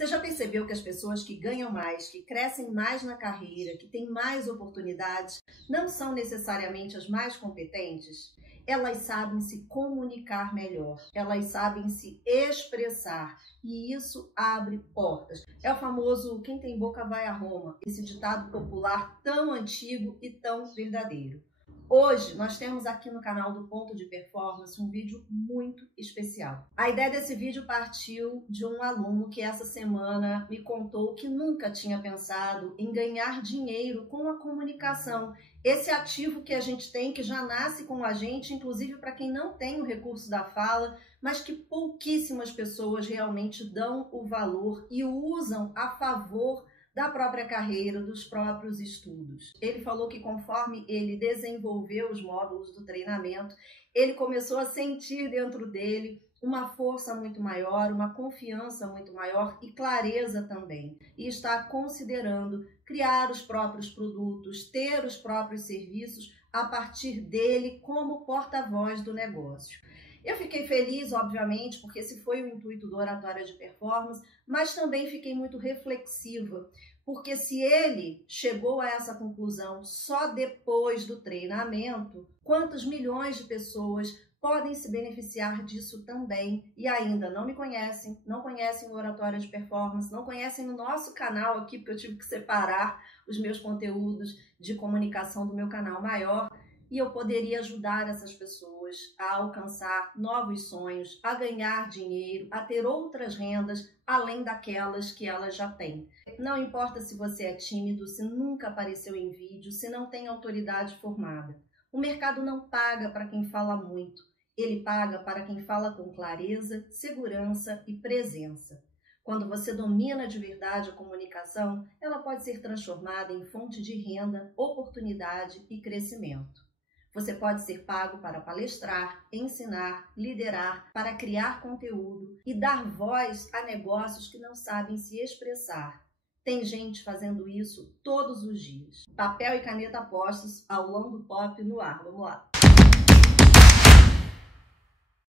Você já percebeu que as pessoas que ganham mais, que crescem mais na carreira, que têm mais oportunidades, não são necessariamente as mais competentes? Elas sabem se comunicar melhor, elas sabem se expressar e isso abre portas. É o famoso quem tem boca vai a Roma, esse ditado popular tão antigo e tão verdadeiro. Hoje nós temos aqui no canal do Ponto de Performance um vídeo muito especial. A ideia desse vídeo partiu de um aluno que essa semana me contou que nunca tinha pensado em ganhar dinheiro com a comunicação. Esse ativo que a gente tem, que já nasce com a gente, inclusive para quem não tem o recurso da fala, mas que pouquíssimas pessoas realmente dão o valor e o usam a favor da própria carreira, dos próprios estudos. Ele falou que conforme ele desenvolveu os módulos do treinamento, ele começou a sentir dentro dele uma força muito maior, uma confiança muito maior e clareza também. E está considerando criar os próprios produtos, ter os próprios serviços a partir dele como porta-voz do negócio. Eu fiquei feliz, obviamente, porque esse foi o intuito do Oratória de Performance, mas também fiquei muito reflexiva, porque se ele chegou a essa conclusão só depois do treinamento, quantos milhões de pessoas podem se beneficiar disso também e ainda não me conhecem, não conhecem o Oratória de Performance, não conhecem o nosso canal aqui, porque eu tive que separar os meus conteúdos de comunicação do meu canal maior, e eu poderia ajudar essas pessoas a alcançar novos sonhos, a ganhar dinheiro, a ter outras rendas além daquelas que elas já têm. Não importa se você é tímido, se nunca apareceu em vídeo, se não tem autoridade formada. O mercado não paga para quem fala muito, ele paga para quem fala com clareza, segurança e presença. Quando você domina de verdade a comunicação, ela pode ser transformada em fonte de renda, oportunidade e crescimento. Você pode ser pago para palestrar, ensinar, liderar, para criar conteúdo e dar voz a negócios que não sabem se expressar. Tem gente fazendo isso todos os dias. Papel e caneta postos, aulão do pop no ar. Vamos lá.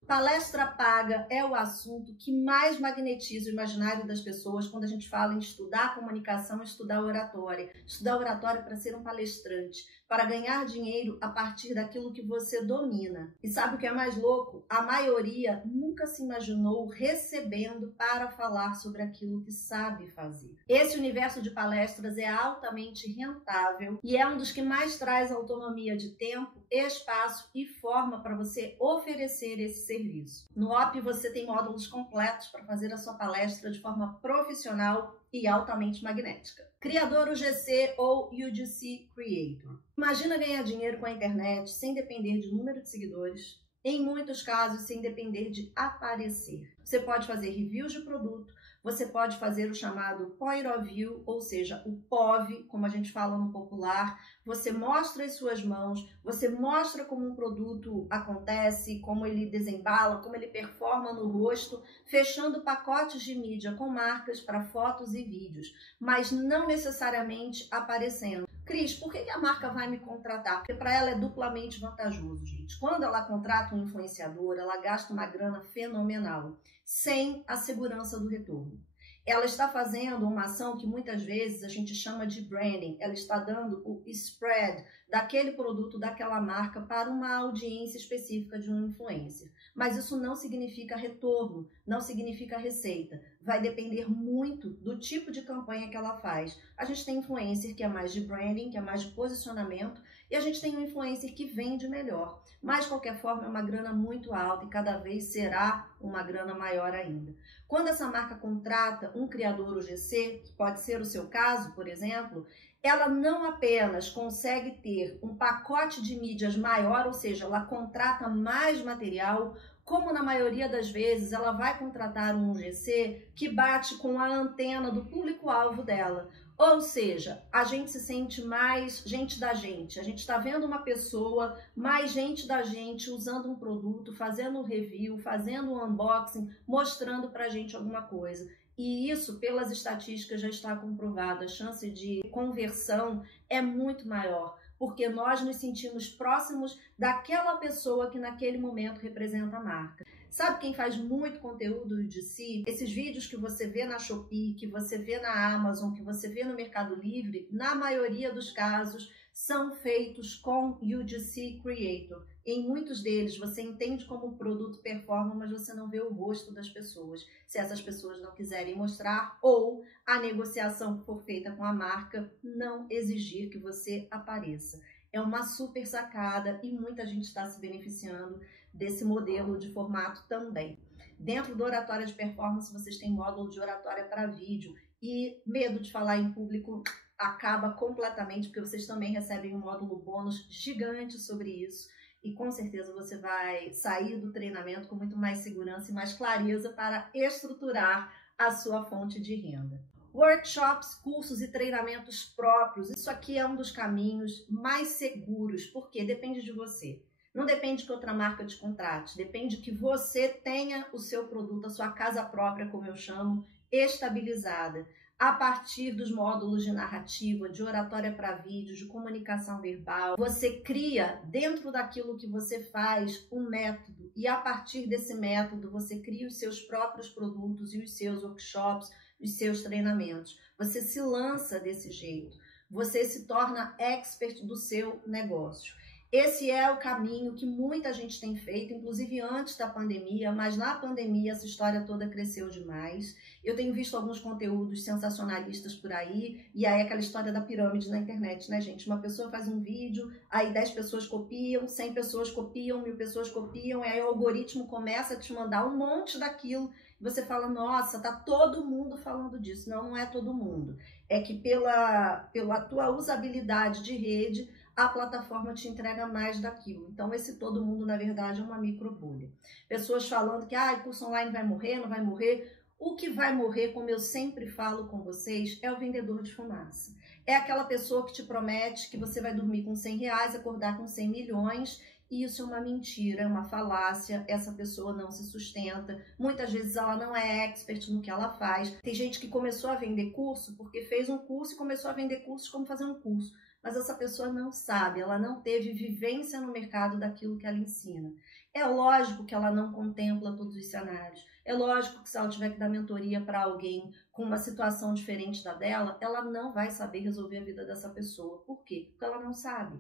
Palestra paga é o assunto que mais magnetiza o imaginário das pessoas quando a gente fala em estudar comunicação, estudar oratória. Estudar oratória para ser um palestrante, para ganhar dinheiro a partir daquilo que você domina. E sabe o que é mais louco? A maioria nunca se imaginou recebendo para falar sobre aquilo que sabe fazer. Esse universo de palestras é altamente rentável e é um dos que mais traz autonomia de tempo, espaço e forma para você oferecer esse serviço. No OP você tem módulos completos para fazer a sua palestra de forma profissional e altamente magnética. Criador UGC ou UGC Creator. Imagina ganhar dinheiro com a internet sem depender de número de seguidores, em muitos casos sem depender de aparecer. Você pode fazer reviews de produto, você pode fazer o chamado Point of View, ou seja, o POV, como a gente fala no popular. Você mostra as suas mãos, você mostra como um produto acontece, como ele desembala, como ele performa no rosto, fechando pacotes de mídia com marcas para fotos e vídeos, mas não necessariamente aparecendo. Cris, por que a marca vai me contratar? Porque para ela é duplamente vantajoso, gente. Quando ela contrata um influenciador, ela gasta uma grana fenomenal, sem a segurança do retorno. Ela está fazendo uma ação que muitas vezes a gente chama de branding. Ela está dando o spread daquele produto, daquela marca para uma audiência específica de um influencer. Mas isso não significa retorno, não significa receita. Vai depender muito do tipo de campanha que ela faz. A gente tem influencer que é mais de branding, que é mais de posicionamento, e a gente tem um influencer que vende melhor. Mas, de qualquer forma, é uma grana muito alta e cada vez será uma grana maior ainda. Quando essa marca contrata um criador UGC, que pode ser o seu caso, por exemplo, ela não apenas consegue ter um pacote de mídias maior, ou seja, ela contrata mais material, como na maioria das vezes ela vai contratar um UGC que bate com a antena do público-alvo dela. Ou seja, a gente se sente mais gente da gente. A gente está vendo uma pessoa, mais gente da gente, usando um produto, fazendo um review, fazendo um unboxing, mostrando para a gente alguma coisa. E isso, pelas estatísticas, já está comprovado. A chance de conversão é muito maior, porque nós nos sentimos próximos daquela pessoa que naquele momento representa a marca. Sabe quem faz muito conteúdo de si? Esses vídeos que você vê na Shopee, que você vê na Amazon, que você vê no Mercado Livre, na maioria dos casos, são feitos com UGC Creator. Em muitos deles, você entende como o produto performa, mas você não vê o rosto das pessoas. Se essas pessoas não quiserem mostrar, ou a negociação que for feita com a marca não exigir que você apareça. É uma super sacada e muita gente está se beneficiando desse modelo de formato também. Dentro do Oratória de Performance, vocês têm módulo de oratória para vídeo e medo de falar em público acaba completamente, porque vocês também recebem um módulo bônus gigante sobre isso e com certeza você vai sair do treinamento com muito mais segurança e mais clareza para estruturar a sua fonte de renda. Workshops, cursos e treinamentos próprios, isso aqui é um dos caminhos mais seguros, porque depende de você. Não depende que outra marca te contrate, depende que você tenha o seu produto, a sua casa própria, como eu chamo, estabilizada. A partir dos módulos de narrativa, de oratória para vídeo, de comunicação verbal, você cria dentro daquilo que você faz um método e a partir desse método você cria os seus próprios produtos e os seus workshops, os seus treinamentos. Você se lança desse jeito, você se torna expert do seu negócio. Esse é o caminho que muita gente tem feito, inclusive antes da pandemia, mas na pandemia essa história toda cresceu demais. Eu tenho visto alguns conteúdos sensacionalistas por aí, e aí aquela história da pirâmide na internet, né, gente? Uma pessoa faz um vídeo, aí 10 pessoas copiam, 100 pessoas copiam, 1000 pessoas copiam, e aí o algoritmo começa a te mandar um monte daquilo, e você fala, nossa, tá todo mundo falando disso. Não, não é todo mundo. É que pela tua usabilidade de rede, a plataforma te entrega mais daquilo. Então, esse todo mundo, na verdade, é uma micro bolha. Pessoas falando que o curso online vai morrer, não vai morrer. O que vai morrer, como eu sempre falo com vocês, é o vendedor de fumaça. É aquela pessoa que te promete que você vai dormir com 100 reais, acordar com 100 milhões, e isso é uma mentira, é uma falácia, essa pessoa não se sustenta, muitas vezes ela não é expert no que ela faz. Tem gente que começou a vender curso porque fez um curso e começou a vender cursos como fazer um curso. Mas essa pessoa não sabe, ela não teve vivência no mercado daquilo que ela ensina. É lógico que ela não contempla todos os cenários. É lógico que se ela tiver que dar mentoria para alguém com uma situação diferente da dela, ela não vai saber resolver a vida dessa pessoa. Por quê? Porque ela não sabe.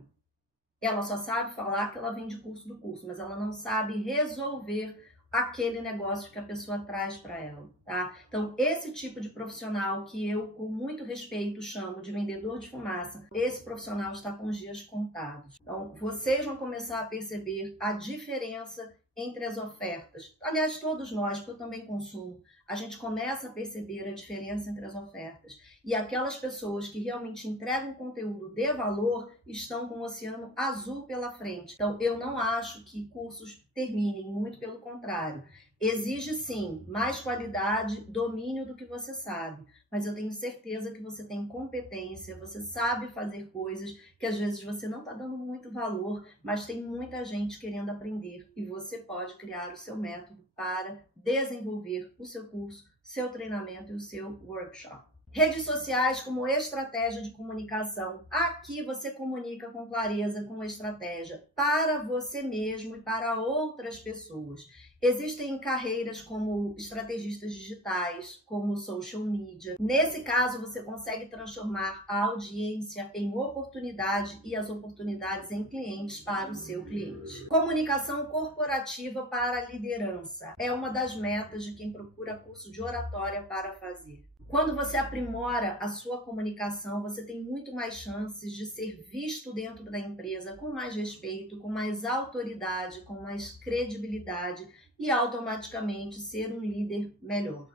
Ela só sabe falar que ela vende curso do curso, mas ela não sabe resolver aquele negócio que a pessoa traz para ela, tá? Então, esse tipo de profissional que eu, com muito respeito, chamo de vendedor de fumaça, esse profissional está com os dias contados. Então, vocês vão começar a perceber a diferença entre as ofertas. Aliás, todos nós, porque eu também consumo, a gente começa a perceber a diferença entre as ofertas. E aquelas pessoas que realmente entregam conteúdo de valor estão com o oceano azul pela frente. Então, eu não acho que cursos terminem, muito pelo contrário. Exige, sim, mais qualidade, domínio do que você sabe. Mas eu tenho certeza que você tem competência, você sabe fazer coisas que às vezes você não está dando muito valor, mas tem muita gente querendo aprender. E você pode criar o seu método para desenvolver o seu curso, seu treinamento e o seu workshop. Redes sociais como estratégia de comunicação. Aqui você comunica com clareza, com estratégia, para você mesmo e para outras pessoas. Existem carreiras como estrategistas digitais, como social media. Nesse caso, você consegue transformar a audiência em oportunidade e as oportunidades em clientes para o seu cliente. Comunicação corporativa para a liderança. É uma das metas de quem procura curso de oratória para fazer. Quando você aprimora a sua comunicação, você tem muito mais chances de ser visto dentro da empresa com mais respeito, com mais autoridade, com mais credibilidade e automaticamente ser um líder melhor.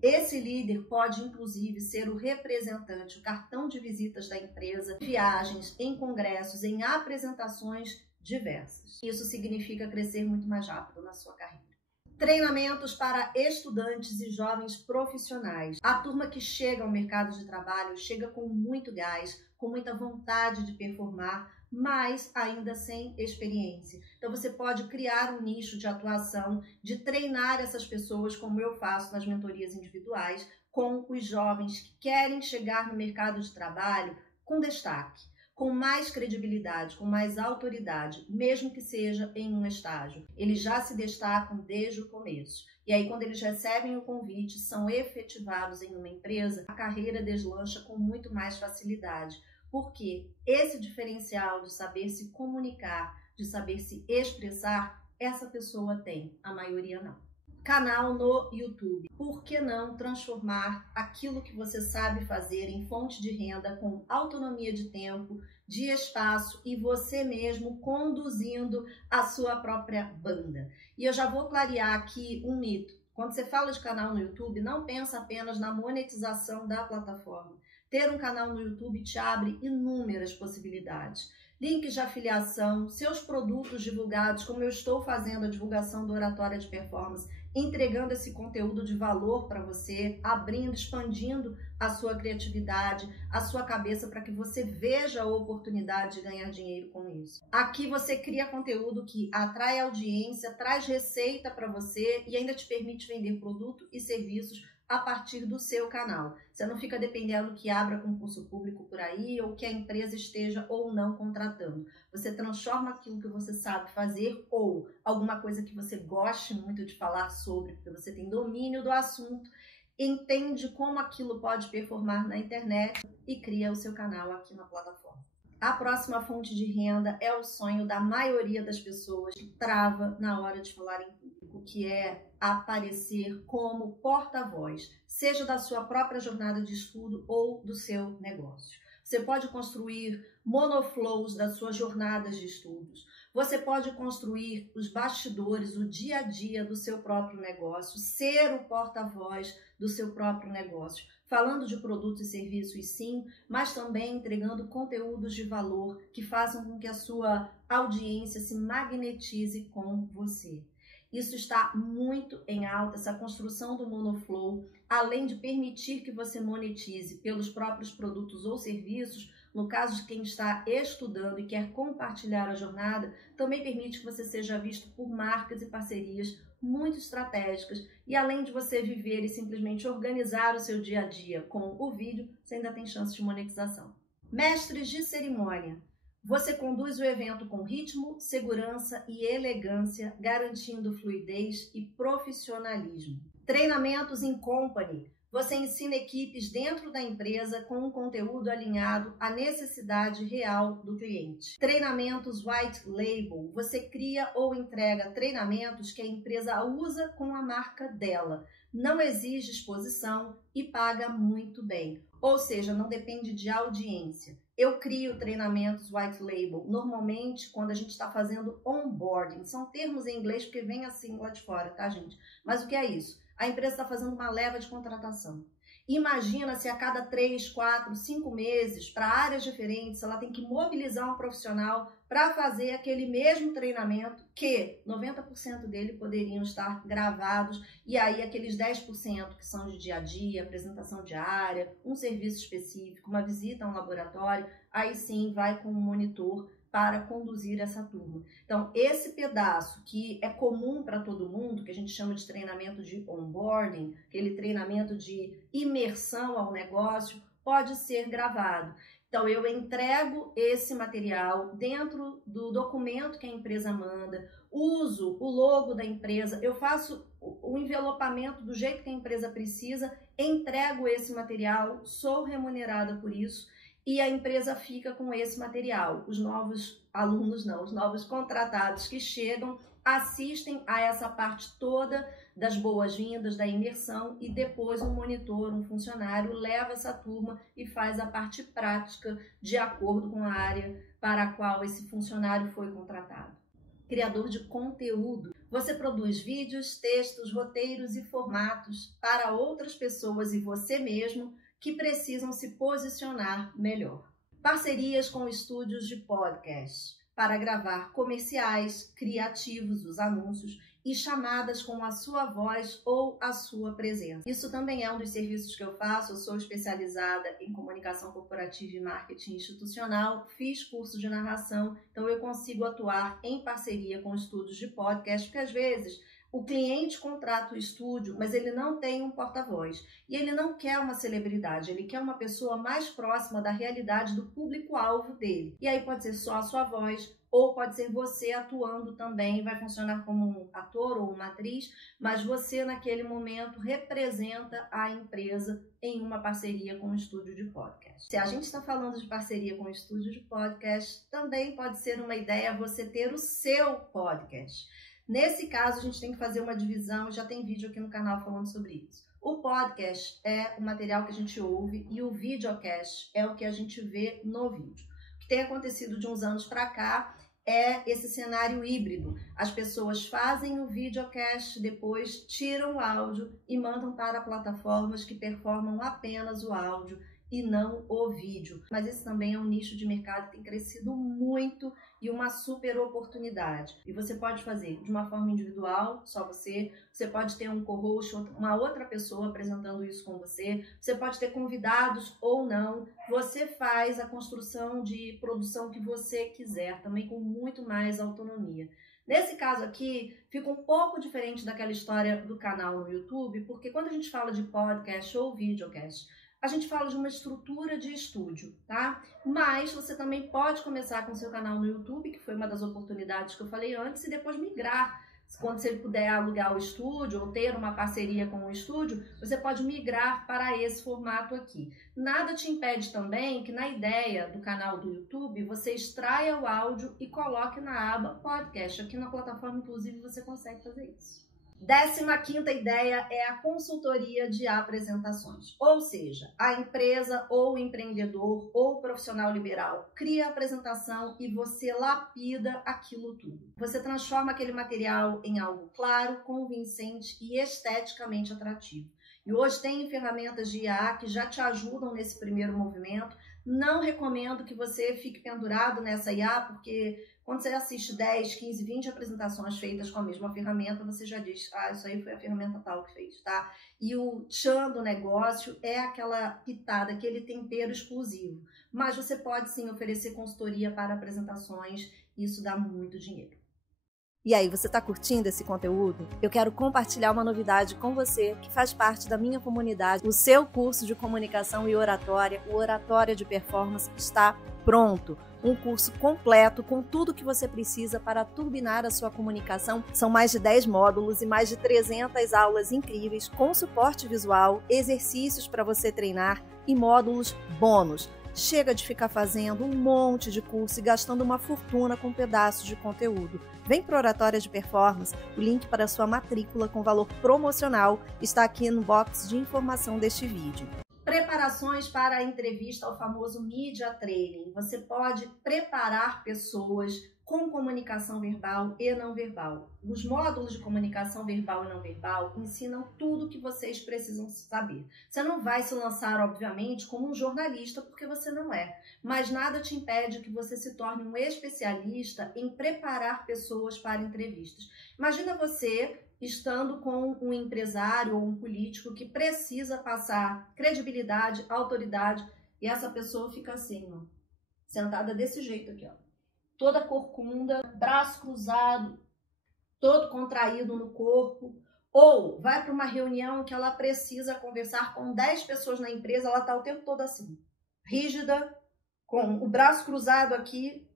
Esse líder pode, inclusive, ser o representante, o cartão de visitas da empresa, em viagens, em congressos, em apresentações diversas. Isso significa crescer muito mais rápido na sua carreira. Treinamentos para estudantes e jovens profissionais. A turma que chega ao mercado de trabalho chega com muito gás, com muita vontade de performar, mas ainda sem experiência. Então você pode criar um nicho de atuação, de treinar essas pessoas, como eu faço nas mentorias individuais, com os jovens que querem chegar no mercado de trabalho com destaque, com mais credibilidade, com mais autoridade, mesmo que seja em um estágio. Eles já se destacam desde o começo. E aí, quando eles recebem o convite, são efetivados em uma empresa, a carreira deslancha com muito mais facilidade. Porque esse diferencial de saber se comunicar, de saber se expressar, essa pessoa tem, a maioria não. Canal no YouTube. Por que não transformar aquilo que você sabe fazer em fonte de renda com autonomia de tempo, de espaço e você mesmo conduzindo a sua própria banda? E eu já vou clarear aqui um mito. Quando você fala de canal no YouTube, não pensa apenas na monetização da plataforma. Ter um canal no YouTube te abre inúmeras possibilidades. Links de afiliação, seus produtos divulgados, como eu estou fazendo a divulgação do Oratória de Performance, entregando esse conteúdo de valor para você, abrindo, expandindo a sua criatividade, a sua cabeça para que você veja a oportunidade de ganhar dinheiro com isso. Aqui você cria conteúdo que atrai audiência, traz receita para você e ainda te permite vender produto e serviços a partir do seu canal. Você não fica dependendo que abra concurso público por aí ou que a empresa esteja ou não contratando. Você transforma aquilo que você sabe fazer ou alguma coisa que você goste muito de falar sobre, porque você tem domínio do assunto, entende como aquilo pode performar na internet e cria o seu canal aqui na plataforma. A próxima fonte de renda é o sonho da maioria das pessoas que trava na hora de falar em público, que é aparecer como porta-voz, seja da sua própria jornada de estudo ou do seu negócio. Você pode construir monoflows das suas jornadas de estudos. Você pode construir os bastidores, o dia a dia do seu próprio negócio, ser o porta-voz do seu próprio negócio, falando de produtos e serviços sim, mas também entregando conteúdos de valor que façam com que a sua audiência se magnetize com você. Isso está muito em alta, essa construção do monoflow, além de permitir que você monetize pelos próprios produtos ou serviços. No caso de quem está estudando e quer compartilhar a jornada, também permite que você seja visto por marcas e parcerias muito estratégicas. E além de você viver e simplesmente organizar o seu dia a dia com o vídeo, você ainda tem chance de monetização. Mestres de cerimônia. Você conduz o evento com ritmo, segurança e elegância, garantindo fluidez e profissionalismo. Treinamentos in company. Você ensina equipes dentro da empresa com um conteúdo alinhado à necessidade real do cliente. Treinamentos white label. Você cria ou entrega treinamentos que a empresa usa com a marca dela. Não exige exposição e paga muito bem. Ou seja, não depende de audiência. Eu crio treinamentos white label, normalmente quando a gente está fazendo onboarding. São termos em inglês porque vem assim lá de fora, tá, gente? Mas o que é isso? A empresa está fazendo uma leva de contratação. Imagina se a cada 3, 4, 5 meses, para áreas diferentes, ela tem que mobilizar um profissional para fazer aquele mesmo treinamento, que 90% dele poderiam estar gravados, e aí aqueles 10% que são de dia a dia, apresentação diária, um serviço específico, uma visita a um laboratório, aí sim vai com um monitor para conduzir essa turma. Então, esse pedaço que é comum para todo mundo, que a gente chama de treinamento de onboarding, aquele treinamento de imersão ao negócio, pode ser gravado. Então, eu entrego esse material dentro do documento que a empresa manda, uso o logo da empresa, eu faço o envelopamento do jeito que a empresa precisa, entrego esse material, sou remunerada por isso, e a empresa fica com esse material. Os novos alunos não, os novos contratados que chegam assistem a essa parte toda das boas-vindas, da imersão, e depois um monitor, um funcionário, leva essa turma e faz a parte prática de acordo com a área para a qual esse funcionário foi contratado. Criador de conteúdo. Você produz vídeos, textos, roteiros e formatos para outras pessoas e você mesmo que precisam se posicionar melhor. Parcerias com estúdios de podcast para gravar comerciais, criativos, os anúncios e chamadas com a sua voz ou a sua presença. Isso também é um dos serviços que eu faço. Eu sou especializada em comunicação corporativa e marketing institucional, fiz curso de narração, então eu consigo atuar em parceria com estúdios de podcast, porque às vezes O cliente contrata o estúdio, mas ele não tem um porta-voz. E ele não quer uma celebridade, ele quer uma pessoa mais próxima da realidade do público-alvo dele. E aí pode ser só a sua voz, ou pode ser você atuando também, vai funcionar como um ator ou uma atriz, mas você naquele momento representa a empresa em uma parceria com um estúdio de podcast. Se a gente está falando de parceria com um estúdio de podcast, também pode ser uma ideia você ter o seu podcast. Nesse caso, a gente tem que fazer uma divisão, já tem vídeo aqui no canal falando sobre isso. O podcast é o material que a gente ouve e o videocast é o que a gente vê no vídeo. O que tem acontecido de uns anos para cá é esse cenário híbrido. As pessoas fazem o videocast, depois tiram o áudio e mandam para plataformas que performam apenas o áudio e não o vídeo. Mas esse também é um nicho de mercado que tem crescido muito e uma super oportunidade. E você pode fazer de uma forma individual, só você pode ter um co-host, uma outra pessoa apresentando isso com você pode ter convidados ou não, você faz a construção de produção que você quiser, também com muito mais autonomia. Nesse caso aqui, fica um pouco diferente daquela história do canal no YouTube, porque quando a gente fala de podcast ou videocast, a gente fala de uma estrutura de estúdio, tá? Mas você também pode começar com o seu canal no YouTube, que foi uma das oportunidades que eu falei antes, e depois migrar. Quando você puder alugar o estúdio ou ter uma parceria com o estúdio, você pode migrar para esse formato aqui. Nada te impede também que na ideia do canal do YouTube, você extraia o áudio e coloque na aba podcast. Aqui na plataforma, inclusive, você consegue fazer isso. 15ª ideia é a consultoria de apresentações, ou seja, a empresa ou o empreendedor ou o profissional liberal cria a apresentação e você lapida aquilo tudo. Você transforma aquele material em algo claro, convincente e esteticamente atrativo. E hoje tem ferramentas de IA que já te ajudam nesse primeiro movimento. Não recomendo que você fique pendurado nessa IA, porque quando você assiste 10, 15, 20 apresentações feitas com a mesma ferramenta, você já diz, isso aí foi a ferramenta tal que fez, tá? E o tchan do negócio é aquela pitada, aquele tempero exclusivo. Mas você pode sim oferecer consultoria para apresentações, e isso dá muito dinheiro. E aí, você está curtindo esse conteúdo? Eu quero compartilhar uma novidade com você que faz parte da minha comunidade. O seu curso de comunicação e oratória, o Oratória de Performance, está pronto. Um curso completo com tudo que você precisa para turbinar a sua comunicação. São mais de 10 módulos e mais de 300 aulas incríveis com suporte visual, exercícios para você treinar e módulos bônus. Chega de ficar fazendo um monte de curso e gastando uma fortuna com pedaços de conteúdo. Vem para o Oratória de Performance, o link para a sua matrícula com valor promocional está aqui no box de informação deste vídeo. Preparações para a entrevista, o famoso Media Training. Você pode preparar pessoas com comunicação verbal e não verbal. Os módulos de comunicação verbal e não verbal ensinam tudo o que vocês precisam saber. Você não vai se lançar, obviamente, como um jornalista, porque você não é. Mas nada te impede que você se torne um especialista em preparar pessoas para entrevistas. Imagina você estando com um empresário ou um político que precisa passar credibilidade, autoridade, e essa pessoa fica assim, ó, sentada desse jeito aqui, ó, toda corcunda, braço cruzado, todo contraído no corpo, ou vai para uma reunião que ela precisa conversar com 10 pessoas na empresa, ela está o tempo todo assim, rígida, com o braço cruzado aqui.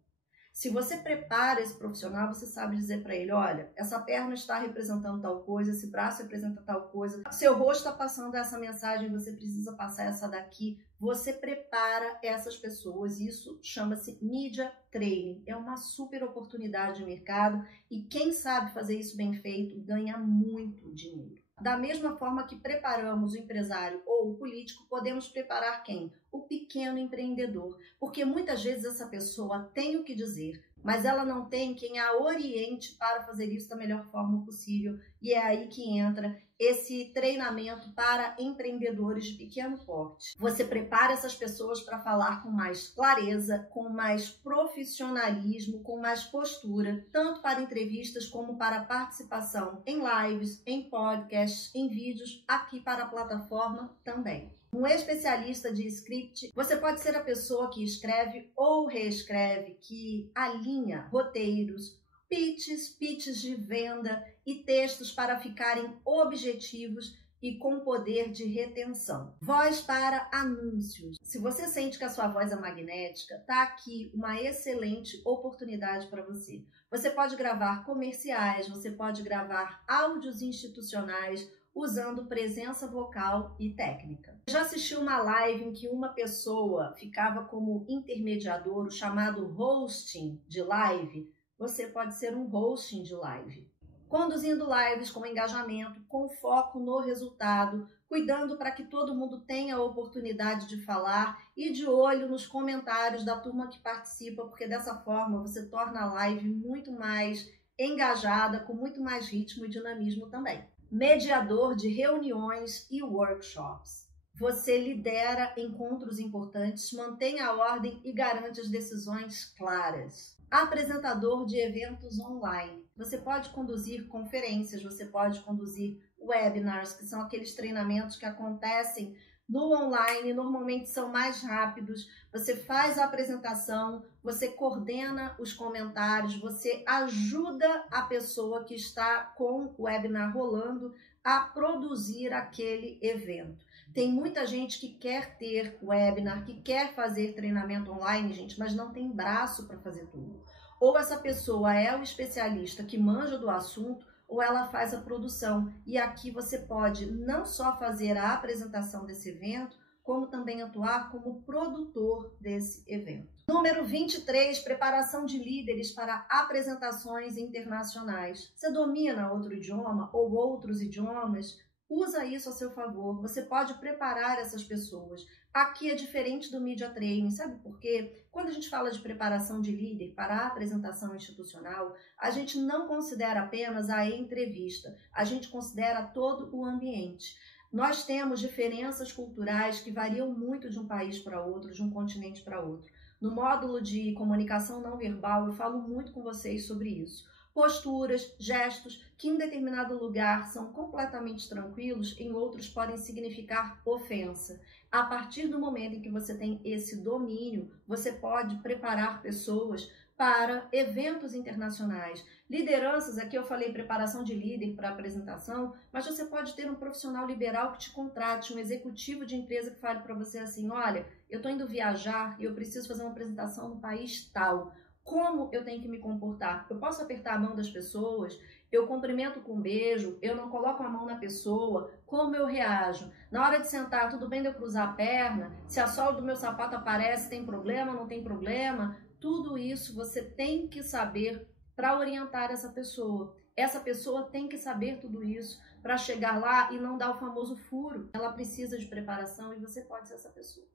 Se você prepara esse profissional, você sabe dizer para ele, olha, essa perna está representando tal coisa, esse braço representa tal coisa, seu rosto está passando essa mensagem, você precisa passar essa daqui. Você prepara essas pessoas, isso chama-se Media Training. É uma super oportunidade de mercado e quem sabe fazer isso bem feito ganha muito dinheiro. Da mesma forma que preparamos o empresário ou o político, podemos preparar quem? O pequeno empreendedor. Porque muitas vezes essa pessoa tem o que dizer, mas ela não tem quem a oriente para fazer isso da melhor forma possível. E é aí que entra esse treinamento para empreendedores de pequeno porte. Você prepara essas pessoas para falar com mais clareza, com mais profissionalismo, com mais postura, tanto para entrevistas como para participação em lives, em podcasts, em vídeos, aqui para a plataforma também. Um especialista de script, você pode ser a pessoa que escreve ou reescreve, que alinha roteiros, pitches de venda e textos para ficarem objetivos e com poder de retenção. Voz para anúncios. Se você sente que a sua voz é magnética, tá aqui uma excelente oportunidade para você. Você pode gravar comerciais, você pode gravar áudios institucionais usando presença vocal e técnica. Já assisti uma live em que uma pessoa ficava como intermediador, o chamado hosting de live. Você pode ser um hosting de live, conduzindo lives com engajamento, com foco no resultado, cuidando para que todo mundo tenha a oportunidade de falar e de olho nos comentários da turma que participa, porque dessa forma você torna a live muito mais engajada, com muito mais ritmo e dinamismo também. Mediador de reuniões e workshops. Você lidera encontros importantes, mantém a ordem e garante as decisões claras. Apresentador de eventos online. Você pode conduzir conferências, você pode conduzir webinars, que são aqueles treinamentos que acontecem no online, normalmente são mais rápidos. Você faz a apresentação, você coordena os comentários, você ajuda a pessoa que está com o webinar rolando a produzir aquele evento. Tem muita gente que quer ter webinar, que quer fazer treinamento online, gente, mas não tem braço para fazer tudo. Ou essa pessoa é o especialista que manja do assunto, ou ela faz a produção. E aqui você pode não só fazer a apresentação desse evento, como também atuar como produtor desse evento. Número 23, preparação de líderes para apresentações internacionais. Você domina outro idioma ou outros idiomas? Usa isso a seu favor, você pode preparar essas pessoas. Aqui é diferente do Media Training, sabe por quê? Quando a gente fala de preparação de líder para a apresentação institucional, a gente não considera apenas a entrevista, a gente considera todo o ambiente. Nós temos diferenças culturais que variam muito de um país para outro, de um continente para outro. No módulo de comunicação não verbal, eu falo muito com vocês sobre isso. Posturas, gestos, que em determinado lugar são completamente tranquilos, em outros podem significar ofensa. A partir do momento em que você tem esse domínio, você pode preparar pessoas para eventos internacionais. Lideranças, aqui eu falei preparação de líder para apresentação, mas você pode ter um profissional liberal que te contrate, um executivo de empresa que fale para você assim, olha, eu estou indo viajar e eu preciso fazer uma apresentação no país tal. Como eu tenho que me comportar? Eu posso apertar a mão das pessoas? Eu cumprimento com um beijo? Eu não coloco a mão na pessoa? Como eu reajo? Na hora de sentar, tudo bem de eu cruzar a perna? Se a sola do meu sapato aparece, tem problema, não tem problema? Tudo isso você tem que saber para orientar essa pessoa. Essa pessoa tem que saber tudo isso para chegar lá e não dar o famoso furo. Ela precisa de preparação e você pode ser essa pessoa.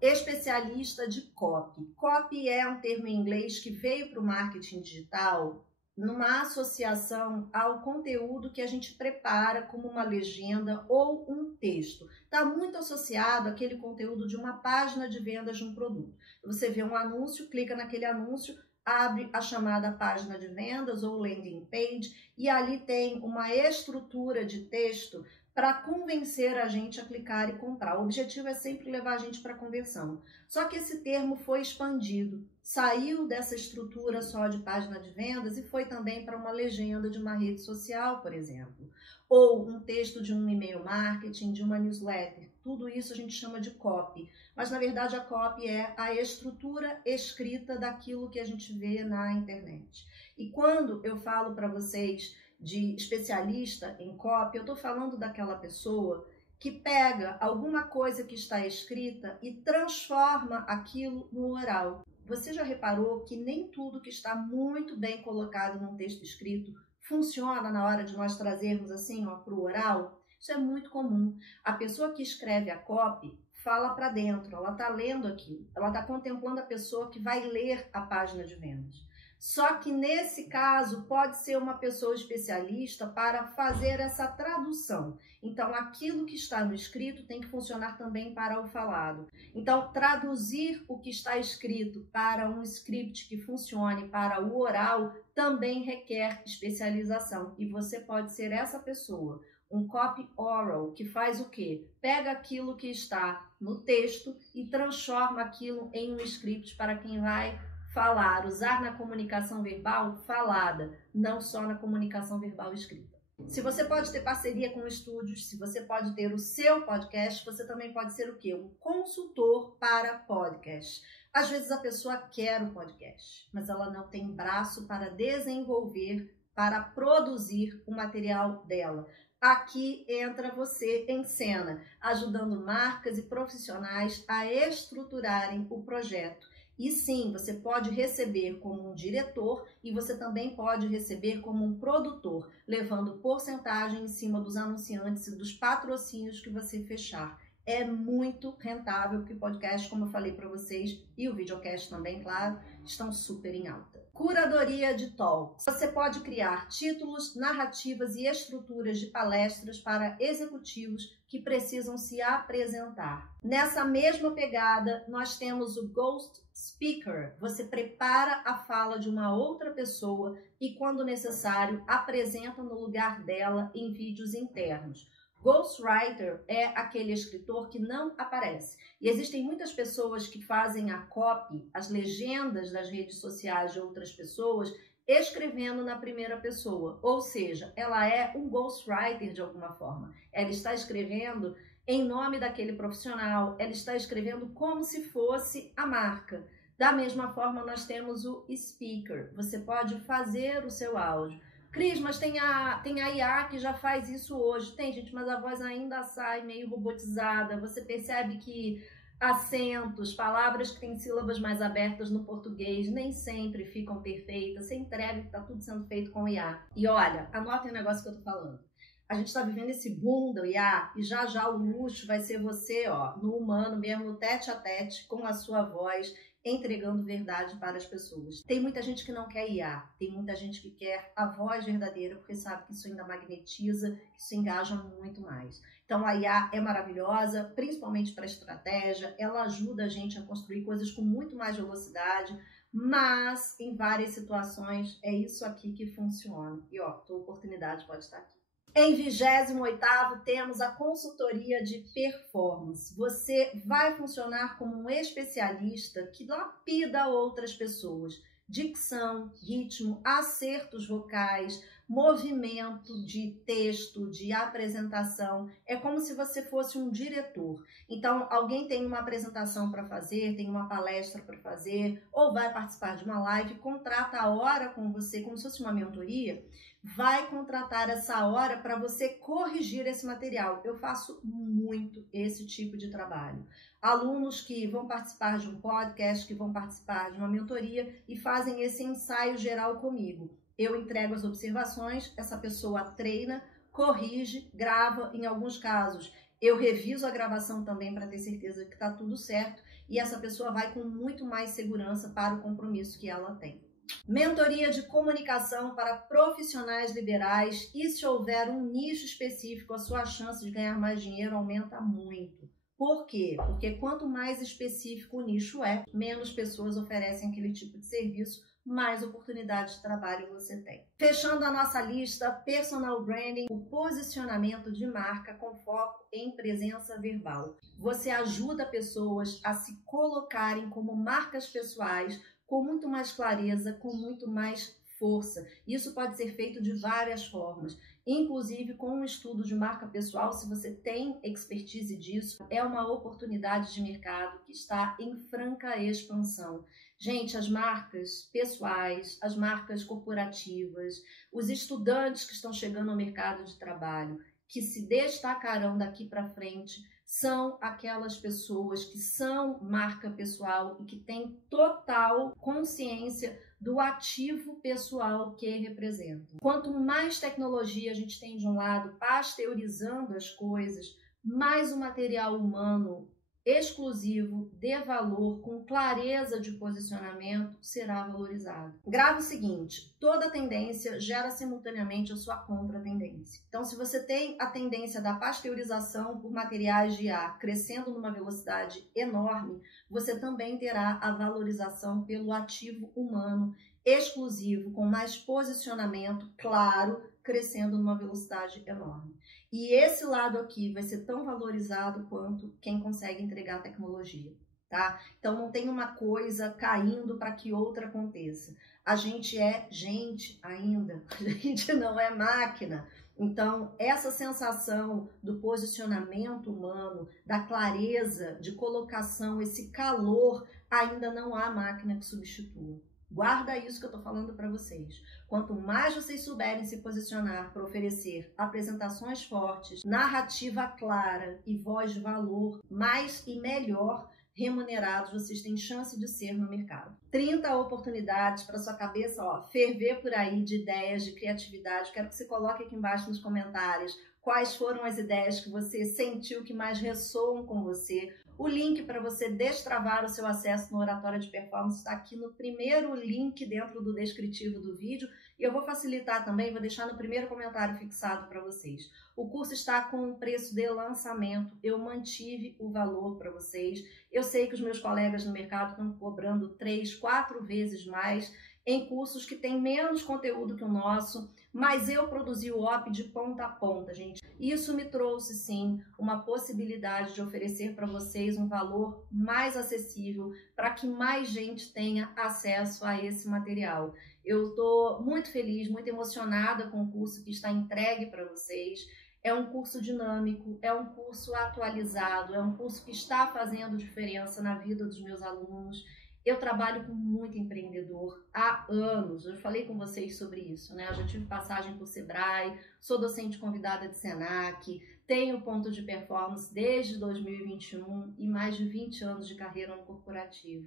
Especialista de copy. Copy é um termo em inglês que veio para o marketing digital numa associação ao conteúdo que a gente prepara como uma legenda ou um texto. Está muito associado àquele conteúdo de uma página de vendas de um produto. Você vê um anúncio, clica naquele anúncio, abre a chamada página de vendas ou landing page e ali tem uma estrutura de texto para convencer a gente a clicar e comprar. O objetivo é sempre levar a gente para a conversão. Só que esse termo foi expandido, saiu dessa estrutura só de página de vendas e foi também para uma legenda de uma rede social, por exemplo, ou um texto de um e-mail marketing, de uma newsletter. Tudo isso a gente chama de copy, mas na verdade a copy é a estrutura escrita daquilo que a gente vê na internet. E quando eu falo para vocês de especialista em copy, eu estou falando daquela pessoa que pega alguma coisa que está escrita e transforma aquilo no oral. Você já reparou que nem tudo que está muito bem colocado num texto escrito funciona na hora de nós trazermos assim para o oral? Isso é muito comum. A pessoa que escreve a copy fala para dentro, ela está lendo aquilo, ela está contemplando a pessoa que vai ler a página de vendas. Só que nesse caso pode ser uma pessoa especialista para fazer essa tradução. Então aquilo que está no escrito tem que funcionar também para o falado. Então traduzir o que está escrito para um script que funcione para o oral também requer especialização. E você pode ser essa pessoa, um copy oral, que faz o quê? Pega aquilo que está no texto e transforma aquilo em um script para quem vai Falar, usar na comunicação verbal falada, não só na comunicação verbal escrita. Se você pode ter parceria com estúdios, se você pode ter o seu podcast, você também pode ser o quê? Um consultor para podcast. Às vezes a pessoa quer o podcast, mas ela não tem braço para desenvolver, para produzir o material dela. Aqui entra você em cena, ajudando marcas e profissionais a estruturarem o projeto. E sim, você pode receber como um diretor e você também pode receber como um produtor, levando porcentagem em cima dos anunciantes e dos patrocínios que você fechar. É muito rentável, porque o podcast, como eu falei para vocês, e o videocast também, claro, estão super em alta. Curadoria de talks. Você pode criar títulos, narrativas e estruturas de palestras para executivos que precisam se apresentar. Nessa mesma pegada, nós temos o Ghost Speaker. Você prepara a fala de uma outra pessoa e, quando necessário, apresenta no lugar dela em vídeos internos. Ghostwriter é aquele escritor que não aparece. E existem muitas pessoas que fazem a copy, as legendas das redes sociais de outras pessoas, escrevendo na primeira pessoa. Ou seja, ela é um ghostwriter de alguma forma. Ela está escrevendo em nome daquele profissional, ela está escrevendo como se fosse a marca. Da mesma forma, nós temos o speaker. Você pode fazer o seu áudio. Cris, mas tem a IA que já faz isso hoje. Tem, gente, mas a voz ainda sai meio robotizada. Você percebe que acentos, palavras que têm sílabas mais abertas no português nem sempre ficam perfeitas. Você entrega que está tudo sendo feito com IA. E olha, anotem o negócio que eu tô falando. A gente está vivendo esse boom do IA e já já o luxo vai ser você, ó, no humano mesmo, no tete a tete, com a sua voz, entregando verdade para as pessoas. Tem muita gente que não quer IA, tem muita gente que quer a voz verdadeira, porque sabe que isso ainda magnetiza, que isso engaja muito mais. Então a IA é maravilhosa, principalmente para estratégia, ela ajuda a gente a construir coisas com muito mais velocidade, mas em várias situações é isso aqui que funciona. E ó, tua oportunidade pode estar aqui. Em 28º, temos a consultoria de performance. Você vai funcionar como um especialista que lapida outras pessoas. Dicção, ritmo, acertos vocais, movimento de texto, de apresentação. É como se você fosse um diretor. Então, alguém tem uma apresentação para fazer, tem uma palestra para fazer, ou vai participar de uma live, contrata a hora com você, como se fosse uma mentoria, vai contratar essa hora para você corrigir esse material. Eu faço muito esse tipo de trabalho. Alunos que vão participar de um podcast, que vão participar de uma mentoria e fazem esse ensaio geral comigo. Eu entrego as observações, essa pessoa treina, corrige, grava. Em alguns casos, eu reviso a gravação também para ter certeza que está tudo certo e essa pessoa vai com muito mais segurança para o compromisso que ela tem. Mentoria de comunicação para profissionais liberais e se houver um nicho específico, a sua chance de ganhar mais dinheiro aumenta muito. Por quê? Porque quanto mais específico o nicho é, menos pessoas oferecem aquele tipo de serviço, mais oportunidades de trabalho você tem. Fechando a nossa lista, personal branding, o posicionamento de marca com foco em presença verbal. Você ajuda pessoas a se colocarem como marcas pessoais com muito mais clareza, com muito mais força. Isso pode ser feito de várias formas, inclusive com um estudo de marca pessoal. Se você tem expertise disso, é uma oportunidade de mercado que está em franca expansão. Gente, as marcas pessoais, as marcas corporativas, os estudantes que estão chegando ao mercado de trabalho, que se destacarão daqui para frente, são aquelas pessoas que são marca pessoal e que têm total consciência do ativo pessoal que representam. Quanto mais tecnologia a gente tem de um lado, pasteurizando as coisas, mais o material humano exclusivo, de valor, com clareza de posicionamento, será valorizado. Grave o seguinte: toda tendência gera simultaneamente a sua contra-tendência. Então, se você tem a tendência da pasteurização por materiais de ar crescendo numa velocidade enorme, você também terá a valorização pelo ativo humano exclusivo, com mais posicionamento claro, crescendo numa velocidade enorme. E esse lado aqui vai ser tão valorizado quanto quem consegue entregar tecnologia. tá? Então não tem uma coisa caindo para que outra aconteça. A gente é gente ainda, a gente não é máquina. Então, essa sensação do posicionamento humano, da clareza de colocação, esse calor, ainda não há máquina que substitua. Guarda isso que eu estou falando para vocês. Quanto mais vocês souberem se posicionar para oferecer apresentações fortes, narrativa clara e voz de valor, mais e melhor remunerados vocês têm chance de ser no mercado. 30 oportunidades para sua cabeça, ferver por aí de ideias, de criatividade. Quero que você coloque aqui embaixo nos comentários quais foram as ideias que você sentiu que mais ressoam com você. O link para você destravar o seu acesso no Oratória de Performance está aqui no primeiro link dentro do descritivo do vídeo. E eu vou facilitar também, vou deixar no primeiro comentário fixado para vocês. O curso está com um preço de lançamento, eu mantive o valor para vocês. Eu sei que os meus colegas no mercado estão cobrando 3, 4 vezes mais em cursos que têm menos conteúdo que o nosso, mas eu produzi o OP de ponta a ponta, gente. Isso me trouxe, sim, uma possibilidade de oferecer para vocês um valor mais acessível, para que mais gente tenha acesso a esse material. Eu estou muito feliz, muito emocionada com o curso que está entregue para vocês. É um curso dinâmico, é um curso atualizado, é um curso que está fazendo diferença na vida dos meus alunos. Eu trabalho com muito empreendedor há anos, eu falei com vocês sobre isso, né? Eu já tive passagem por Sebrae, sou docente convidada de Senac, tenho ponto de performance desde 2021 e mais de 20 anos de carreira no corporativo.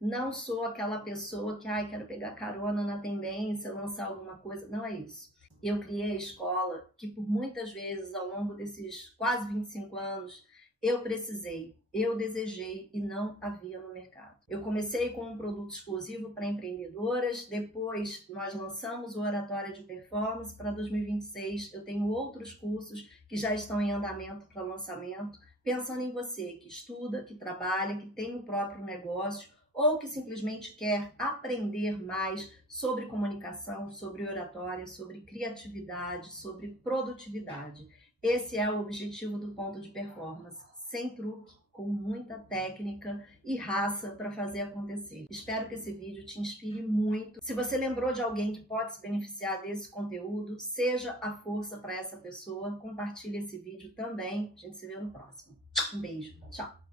Não sou aquela pessoa que, quero pegar carona na tendência, lançar alguma coisa, não é isso. Eu criei a escola que por muitas vezes ao longo desses quase 25 anos, eu precisei, eu desejei e não havia no mercado. Eu comecei com um produto exclusivo para empreendedoras, depois nós lançamos o Oratória de Performance. Para 2026 eu tenho outros cursos que já estão em andamento para lançamento, pensando em você que estuda, que trabalha, que tem o próprio negócio ou que simplesmente quer aprender mais sobre comunicação, sobre oratória, sobre criatividade, sobre produtividade. Esse é o objetivo do ponto de performance, sem truque, com muita técnica e raça para fazer acontecer. Espero que esse vídeo te inspire muito. Se você lembrou de alguém que pode se beneficiar desse conteúdo, seja a força para essa pessoa, compartilhe esse vídeo também. A gente se vê no próximo. Um beijo, tchau!